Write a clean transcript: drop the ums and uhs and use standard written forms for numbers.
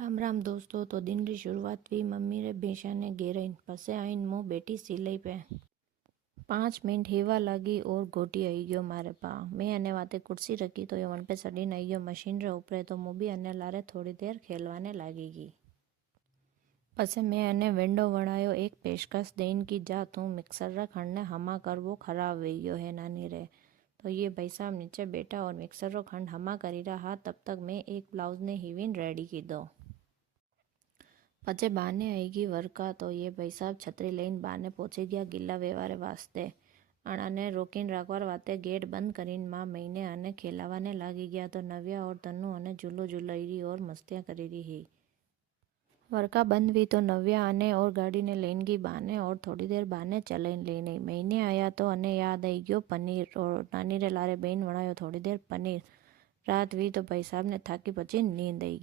राम राम दोस्तों। तो दिन री शुरुआत हुई मम्मी रे भैंसा ने घेराइन पसे आईन मुँह बेटी सिलाई पे 5 मिनट हेवा लागी और घोटी आई गयो मारे पा। मैं अने वाते कुर्सी रखी तो यो मन पे सड़ीने आई गयो मशीन रे ऊपरे। तो मुँह भी अने लारे थोड़ी देर खेलवाने लागी गई। पसे मैं अने वेंडो वणायो एक पेशकश देन की जा तू मिक्सर रा खंड ने हमा कर वो खराब हुई गयो है नानी रे। तो ये भाई साहब नीचे बैठा और मिक्सर रो खंड हमा करी रहा। तब तक मैं एक ब्लाउज ने हीवीन रेडी की दो। पचे बाने आएगी वर्का। तो ये भाई साहब छतरी लईन बाने पहुंची गया गिल्ला व्यवहार वास्ते। अणाने रोकीन राखवार वाते गेट बंद करीन माँ महीने अने खेलावाने लागी गया। तो नव्या और तन्नू अने झूलो झूलाई और मस्तियाँ करी रही ही। वर्का बंद हुई तो नव्या अने और गाड़ी ने लेन गई बाने और थोड़ी देर बाने चलाइन लेने महीने आया। तो अने याद आई गयो पनीर और नानी रे लारे बेन वणायो थोड़ी देर पनीर। रात हुई तो भाई साहब ने थाकी पची नींद आई।